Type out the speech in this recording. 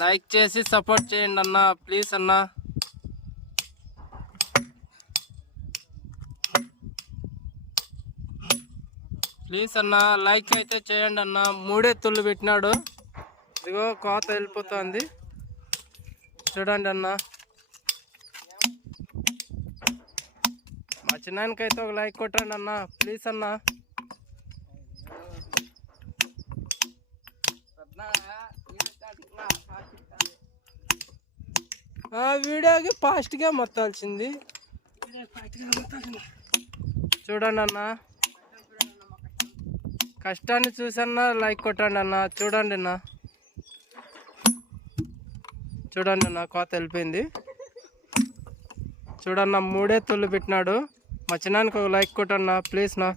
Like చేసి support చేయండి అన్న, ప్లీజ్ అన్న. ప్లీజ్ అన్న లైక్ అయితే చేయండి అన్న. 3 ఎత్తులు పెట్టినాడు. ఇదిగో కోత వెళ్ళిపోతుంది చూడండి అన్న. మా చిన్నానికైతే ఒక లైక్ కొట్టండి అన్న, ప్లీజ్ అన్న. వీడియోకి ఫాస్ట్గా మొత్తాల్సింది చూడండి అన్న. కష్టాన్ని చూసన్నా లైక్ కొట్టండి అన్న. చూడండి అన్న, చూడండి అన్న కోత వెళ్ళిపోయింది చూడన్న. 3 ఎత్తులు పెట్టినాడు. మా చిన్నానికి ఒక లైక్ కొట్టన్నా, ప్లీజ్ నా.